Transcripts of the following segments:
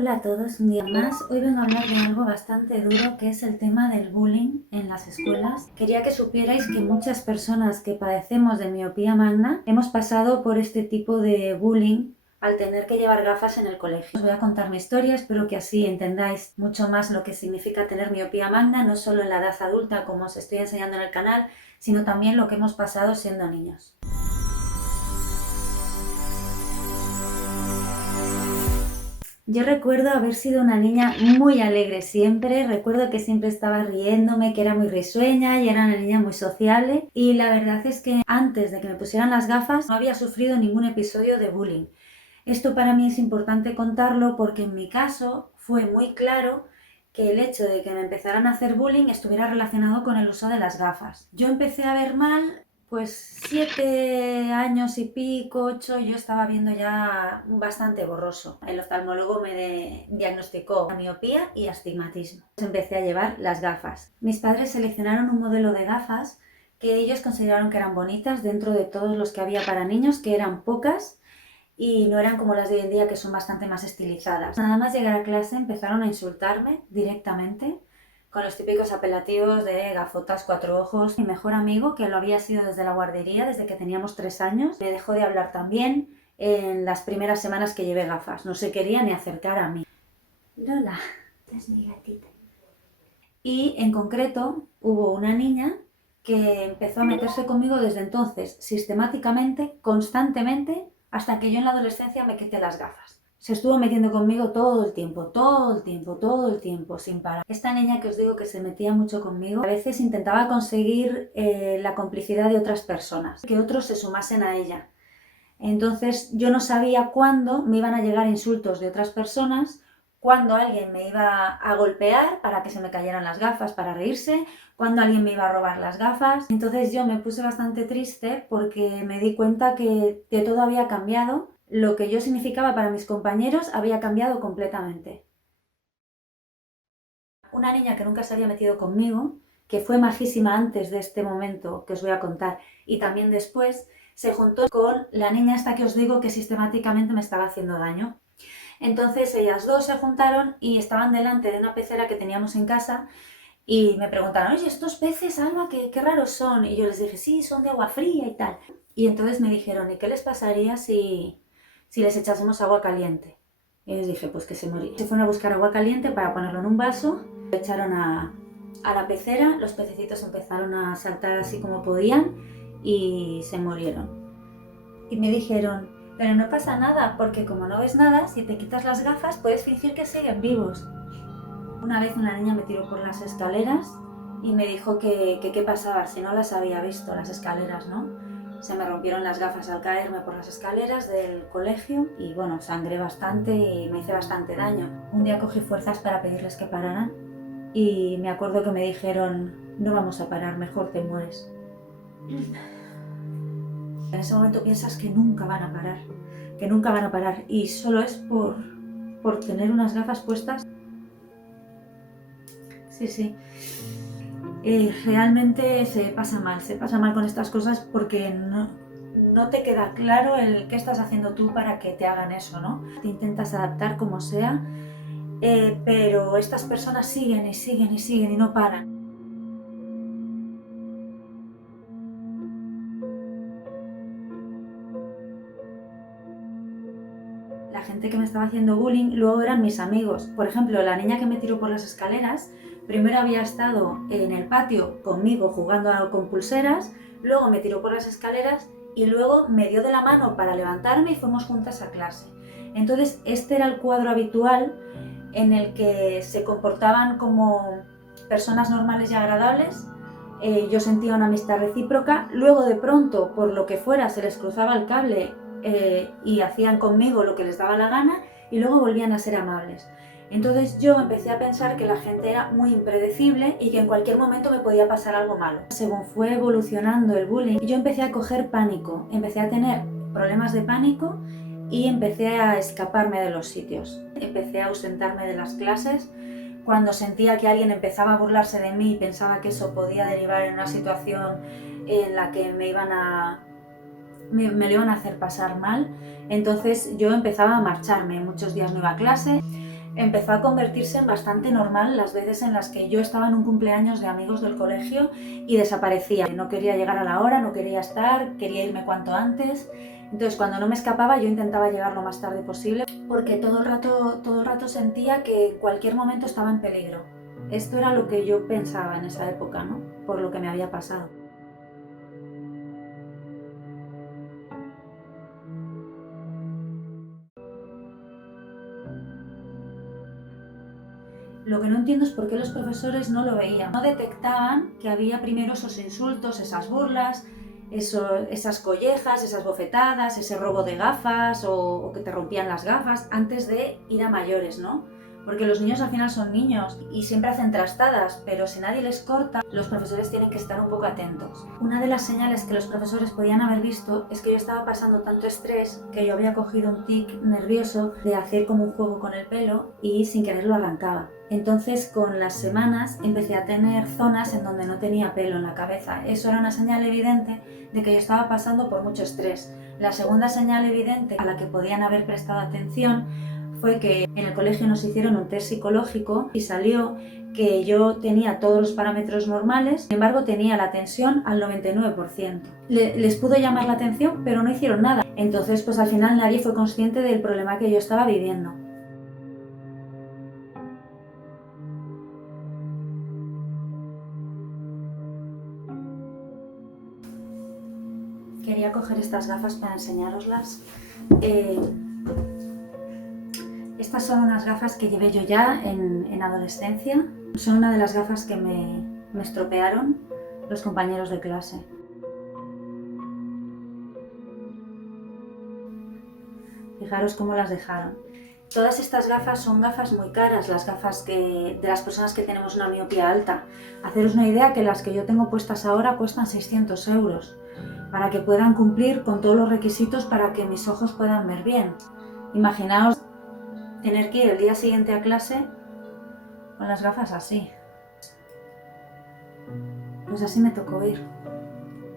Hola a todos, un día más. Hoy vengo a hablar de algo bastante duro que es el tema del bullying en las escuelas. Quería que supierais que muchas personas que padecemos de miopía magna hemos pasado por este tipo de bullying al tener que llevar gafas en el colegio. Os voy a contar mi historia, espero que así entendáis mucho más lo que significa tener miopía magna, no solo en la edad adulta como os estoy enseñando en el canal, sino también lo que hemos pasado siendo niños. Yo recuerdo haber sido una niña muy alegre siempre, recuerdo que siempre estaba riéndome, que era muy risueña y era una niña muy sociable, y la verdad es que antes de que me pusieran las gafas no había sufrido ningún episodio de bullying. Esto para mí es importante contarlo porque en mi caso fue muy claro que el hecho de que me empezaran a hacer bullying estuviera relacionado con el uso de las gafas. Yo empecé a ver mal, pues 7 años y pico, 8, yo estaba viendo ya bastante borroso. El oftalmólogo me diagnosticó miopía y astigmatismo. Empecé a llevar las gafas. Mis padres seleccionaron un modelo de gafas que ellos consideraron que eran bonitas dentro de todos los que había para niños, que eran pocas y no eran como las de hoy en día, que son bastante más estilizadas. Nada más llegar a clase empezaron a insultarme directamente con los típicos apelativos de gafotas, cuatro ojos. Mi mejor amigo, que lo había sido desde la guardería, desde que teníamos 3 años, me dejó de hablar también en las primeras semanas que llevé gafas. No se quería ni acercar a mí. Lola, esta es mi gatita. Y en concreto hubo una niña que empezó a meterse conmigo desde entonces, sistemáticamente, constantemente, hasta que yo en la adolescencia me quité las gafas. Se estuvo metiendo conmigo todo el tiempo, todo el tiempo, todo el tiempo, sin parar. Esta niña que os digo que se metía mucho conmigo, a veces intentaba conseguir la complicidad de otras personas, que otros se sumasen a ella. Entonces yo no sabía cuándo me iban a llegar insultos de otras personas, cuándo alguien me iba a golpear para que se me cayeran las gafas para reírse, cuándo alguien me iba a robar las gafas. Entonces yo me puse bastante triste porque me di cuenta que todo había cambiado. Lo que yo significaba para mis compañeros había cambiado completamente. Una niña que nunca se había metido conmigo, que fue majísima antes de este momento que os voy a contar y también después, se juntó con la niña esta que os digo que sistemáticamente me estaba haciendo daño. Entonces ellas dos se juntaron y estaban delante de una pecera que teníamos en casa y me preguntaron: oye, estos peces, Alba, qué raros son. Y yo les dije: sí, son de agua fría y tal. Y entonces me dijeron: ¿y qué les pasaría si les echásemos agua caliente? Y les dije: pues que se morían. Se fueron a buscar agua caliente para ponerlo en un vaso, lo echaron a la pecera, los pececitos empezaron a saltar así como podían y se murieron. Y me dijeron: pero no pasa nada, porque como no ves nada, si te quitas las gafas puedes fingir que siguen vivos. Una vez una niña me tiró por las escaleras y me dijo que qué pasaba si no las había visto, las escaleras, ¿no? Se me rompieron las gafas al caerme por las escaleras del colegio y bueno, sangré bastante y me hice bastante daño. Un día cogí fuerzas para pedirles que pararan y me acuerdo que me dijeron: no vamos a parar, mejor te mueres. En ese momento piensas que nunca van a parar, que nunca van a parar, y solo es por tener unas gafas puestas. Sí, sí. Realmente se pasa mal con estas cosas porque no te queda claro el qué estás haciendo tú para que te hagan eso, ¿no? Te intentas adaptar como sea, pero estas personas siguen y siguen y siguen y no paran. La gente que me estaba haciendo bullying luego eran mis amigos. Por ejemplo, la niña que me tiró por las escaleras, primero había estado en el patio conmigo jugando con pulseras, luego me tiró por las escaleras y luego me dio de la mano para levantarme y fuimos juntas a clase. Entonces este era el cuadro habitual en el que se comportaban como personas normales y agradables. Yo sentía una amistad recíproca, luego de pronto, por lo que fuera, se les cruzaba el cable y hacían conmigo lo que les daba la gana y luego volvían a ser amables. Entonces yo empecé a pensar que la gente era muy impredecible y que en cualquier momento me podía pasar algo malo. Según fue evolucionando el bullying, yo empecé a coger pánico, empecé a tener problemas de pánico y empecé a escaparme de los sitios. Empecé a ausentarme de las clases. Cuando sentía que alguien empezaba a burlarse de mí y pensaba que eso podía derivar en una situación en la que me lo iban a hacer pasar mal, entonces yo empezaba a marcharme. Muchos días no iba a clase, empezó a convertirse en bastante normal las veces en las que yo estaba en un cumpleaños de amigos del colegio y desaparecía. No quería llegar a la hora, no quería estar, quería irme cuanto antes. Entonces cuando no me escapaba yo intentaba llegar lo más tarde posible porque todo el rato sentía que en cualquier momento estaba en peligro. Esto era lo que yo pensaba en esa época, ¿no? Por lo que me había pasado. Lo que no entiendo es por qué los profesores no lo veían. No detectaban que había primero esos insultos, esas burlas, esas collejas, esas bofetadas, ese robo de gafas o que te rompían las gafas antes de ir a mayores, ¿no? Porque los niños al final son niños y siempre hacen trastadas, pero si nadie les corta, los profesores tienen que estar un poco atentos. Una de las señales que los profesores podían haber visto es que yo estaba pasando tanto estrés que yo había cogido un tic nervioso de hacer como un juego con el pelo y sin querer lo arrancaba. Entonces con las semanas empecé a tener zonas en donde no tenía pelo en la cabeza. Eso era una señal evidente de que yo estaba pasando por mucho estrés. La segunda señal evidente a la que podían haber prestado atención fue que en el colegio nos hicieron un test psicológico y salió que yo tenía todos los parámetros normales, sin embargo tenía la tensión al 99%. Les pudo llamar la atención, pero no hicieron nada. Entonces, pues al final nadie fue consciente del problema que yo estaba viviendo. Quería coger estas gafas para enseñároslas. Estas son unas gafas que llevé yo ya en adolescencia. Son una de las gafas que me estropearon los compañeros de clase. Fijaros cómo las dejaron. Todas estas gafas son gafas muy caras, las gafas de las personas que tenemos una miopía alta. Haceros una idea que las que yo tengo puestas ahora cuestan 600 euros, para que puedan cumplir con todos los requisitos para que mis ojos puedan ver bien. Imaginaos tener que ir el día siguiente a clase con las gafas así. Pues así me tocó ir.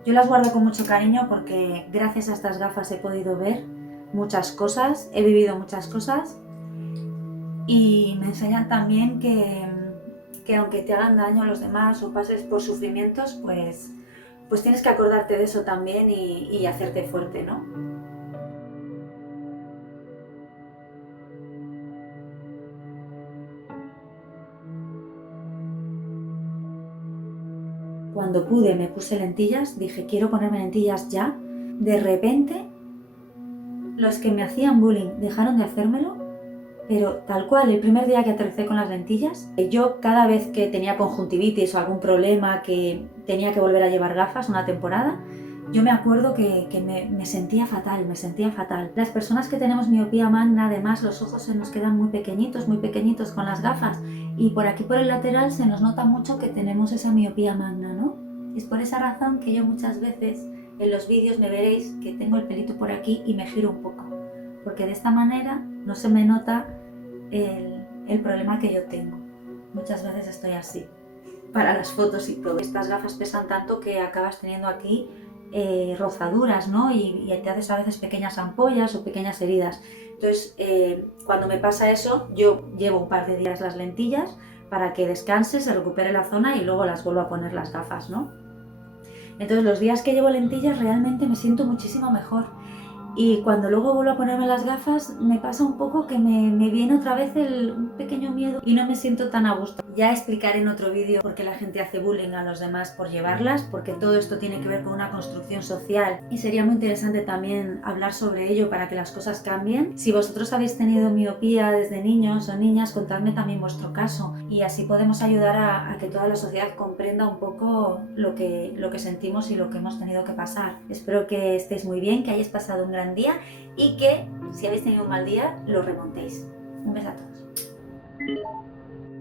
Yo las guardo con mucho cariño porque gracias a estas gafas he podido ver muchas cosas, he vivido muchas cosas y me enseñan también que aunque te hagan daño a los demás o pases por sufrimientos, pues tienes que acordarte de eso también y hacerte fuerte, ¿no? Cuando pude me puse lentillas, dije quiero ponerme lentillas ya. De repente los que me hacían bullying dejaron de hacérmelo, pero tal cual, el primer día que aterricé con las lentillas, yo cada vez que tenía conjuntivitis o algún problema que tenía que volver a llevar gafas una temporada, yo me acuerdo que me sentía fatal, me sentía fatal. Las personas que tenemos miopía magna, además los ojos se nos quedan muy pequeñitos con las gafas y por aquí por el lateral se nos nota mucho que tenemos esa miopía magna, ¿no? Es por esa razón que yo muchas veces en los vídeos me veréis que tengo el pelito por aquí y me giro un poco, porque de esta manera no se me nota el problema que yo tengo. Muchas veces estoy así, para las fotos y todo. Estas gafas pesan tanto que acabas teniendo aquí rozaduras, ¿no? Y te haces a veces pequeñas ampollas o pequeñas heridas. Entonces, cuando me pasa eso, yo llevo un par de días las lentillas para que descanse, se recupere la zona y luego las vuelvo a poner las gafas, ¿no? Entonces, los días que llevo lentillas realmente me siento muchísimo mejor. Y cuando luego vuelvo a ponerme las gafas, me pasa un poco que me viene otra vez un pequeño miedo y no me siento tan a gusto. Ya explicaré en otro vídeo por qué la gente hace bullying a los demás por llevarlas, porque todo esto tiene que ver con una construcción social y sería muy interesante también hablar sobre ello para que las cosas cambien. Si vosotros habéis tenido miopía desde niños o niñas, contadme también vuestro caso y así podemos ayudar a que toda la sociedad comprenda un poco lo que sentimos y lo que hemos tenido que pasar. Espero que estéis muy bien, que hayáis pasado un gran día y que si habéis tenido un mal día lo remontéis. Un beso a todos.